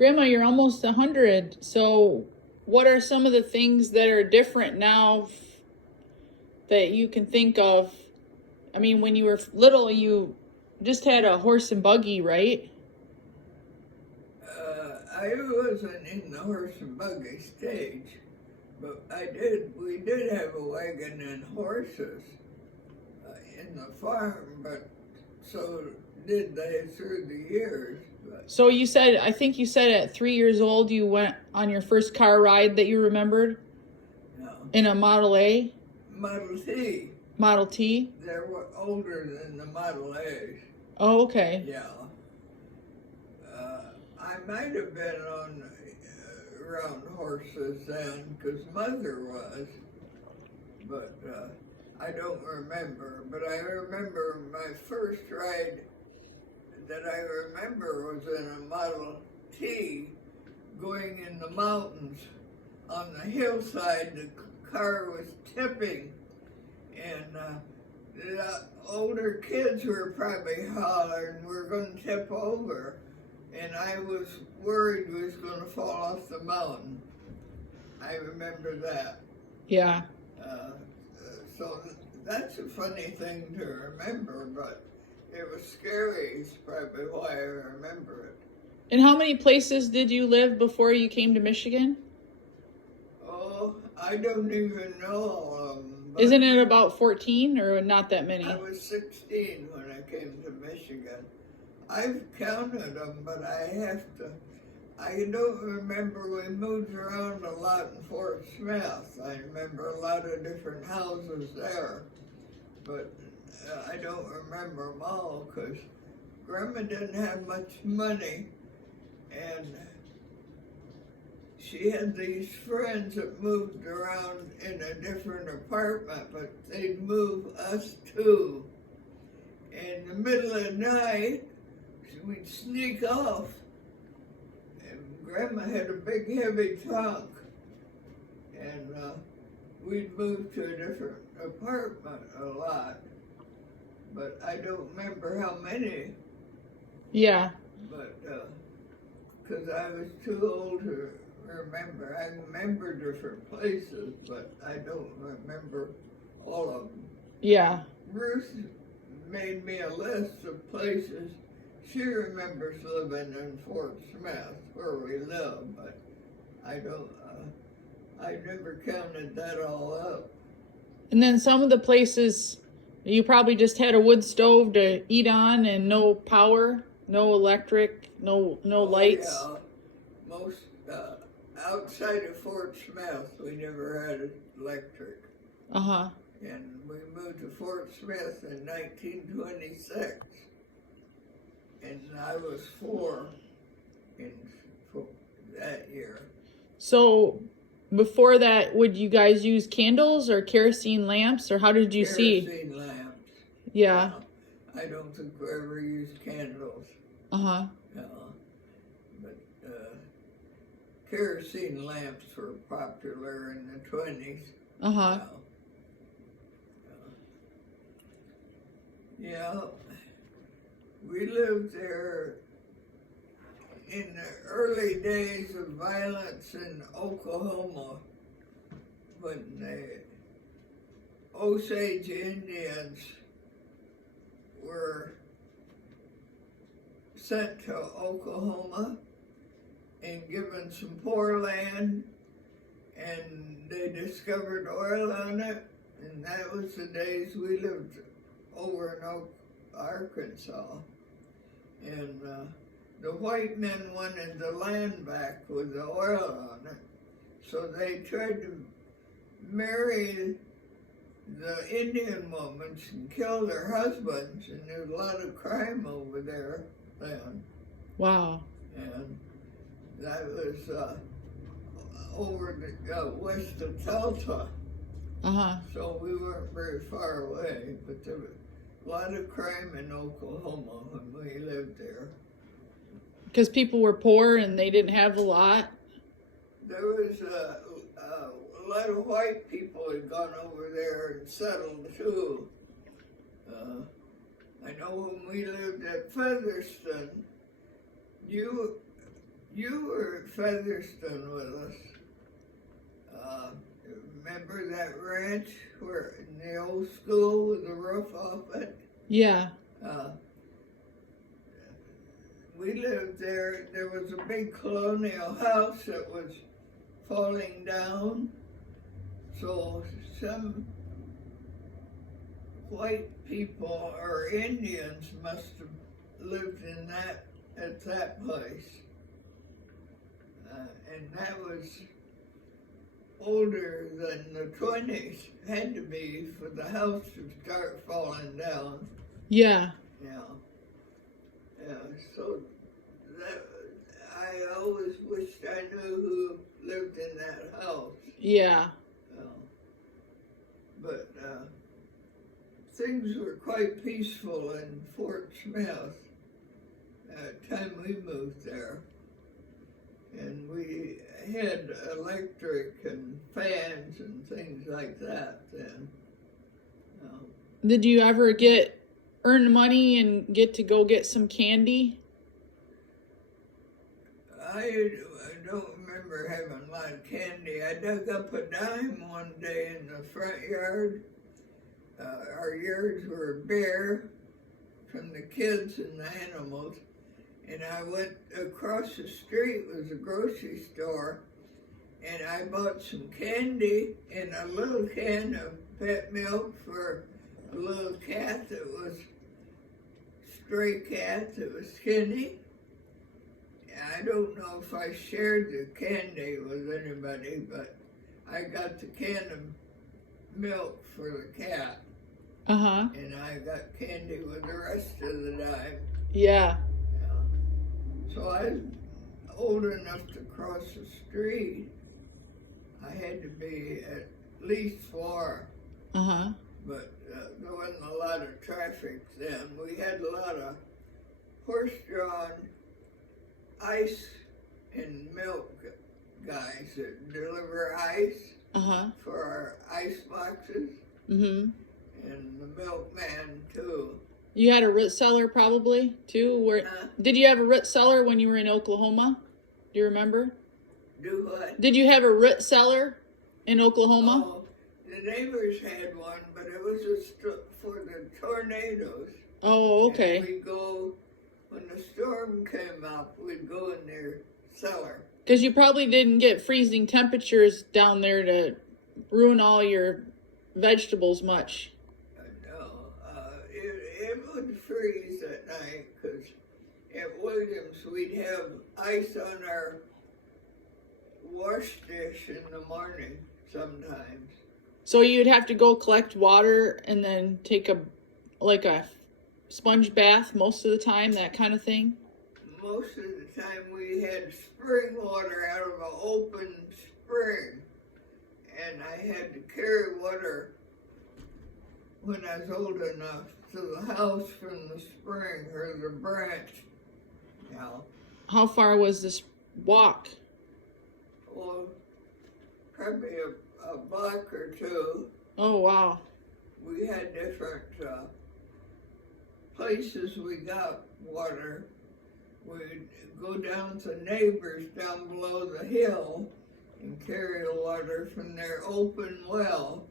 Grandma, you're almost 100. So, what are some of the things that are different now that you can think of? I mean, when you were little, you just had a horse and buggy, right? I wasn't in the horse and buggy stage, but we did have a wagon and horses in the farm, but so did they through the years. But So you said, I think you said at 3 years old you went on your first car ride that you remembered no, in a Model A, Model T, Model T. they were older than the Model A's. Oh, okay. Yeah. I might have been on around horses then, because Mother was, but I don't remember. But I remember my first ride that I remember was in a Model T going in the mountains on the hillside. The car was tipping, and the older kids were probably hollering, "We're going to tip over." And I was worried we was going to fall off the mountain. I remember that. Yeah. So that's a funny thing to remember, but it was scary is probably why I remember it. And how many places did you live before you came to Michigan? Oh, I don't even know all of them. Isn't it about 14 or not that many? I was 16 when I came to Michigan. I've counted them, but I don't remember. We moved around a lot in Fort Smith. I remember a lot of different houses there, but I don't remember them all because Grandma didn't have much money, and she had these friends that moved around in a different apartment, but they'd move us too. In the middle of the night, we'd sneak off, and Grandma had a big heavy trunk, and we'd move to a different apartment a lot, but I don't remember how many. Yeah. But because I was too old to remember. I remember different places, but I don't remember all of them. Yeah. Ruth made me a list of places she remembers living in Fort Smith, where we live, but I don't, I never counted that all up. And then some of the places you probably just had a wood stove to eat on and no power, no electric, no lights. Yeah. Most, outside of Fort Smith, we never had electric. Uh-huh. And we moved to Fort Smith in 1926. And I was 4 in that year. So before that, would you guys use candles or kerosene lamps, or how did you see? Kerosene lamps. Yeah. I don't think we ever used candles. Uh-huh. But kerosene lamps were popular in the 20s. Uh-huh. Yeah. We lived there in the early days of violence in Oklahoma when the Osage Indians were sent to Oklahoma and given some poor land, and they discovered oil on it, and that was the days we lived over in Arkansas. And the white men wanted the land back with the oil on it, so they tried to marry the Indian women and kill their husbands, and there was a lot of crime over there then. Wow. And that was over the west of Tulsa. Uh-huh. So we weren't very far away, but there was a lot of crime in Oklahoma when we lived there. Because people were poor and they didn't have a lot? There was a lot of white people had gone over there and settled too. I know when we lived at Featherston, You were at Featherston with us. Remember that ranch where in the old school with the roof off it? Yeah. We lived there. There was a big colonial house that was falling down. So some white people or Indians must have lived in that at that place. And that was older than the 20s, had to be for the house to start falling down. Yeah. Yeah, so that, I always wished I knew who lived in that house. Yeah. But things were quite peaceful in Fort Smith at the time we moved there. And we had electric and fans and things like that then. Did you ever earn money and get to go get some candy? I don't remember having a lot of candy. I dug up a dime one day in the front yard. Our yards were bare from the kids and the animals. And I went across the street was a grocery store, and I bought some candy and a little can of pet milk for a little cat that was stray cat that was skinny. I don't know if I shared the candy with anybody, but I got the can of milk for the cat. And I got candy with the rest of the dime. Yeah. So I was old enough to cross the street. I had to be at least 4. But there wasn't a lot of traffic then. We had a lot of horse-drawn ice and milk guys that deliver ice for our ice boxes. And the milkman too. You had a root cellar probably too. Did you have a root cellar when you were in Oklahoma? Do you remember? Do what? Did you have a root cellar in Oklahoma? Oh, the neighbors had one, but it was for the tornadoes. Oh, okay. And we'd go, when the storm came up, we'd go in their cellar. Because you probably didn't get freezing temperatures down there to ruin all your vegetables much. It would freeze at night because at Williams we'd have ice on our wash dish in the morning sometimes. So you'd have to go collect water and then take a sponge bath most of the time, that kind of thing? Most of the time we had spring water out of an open spring, and I had to carry water when I was old enough to the house from the spring or the branch. How far was this walk? Well, probably a block or two. Oh, wow. We had different places we got water. We'd go down to neighbors down below the hill and carry the water from their open well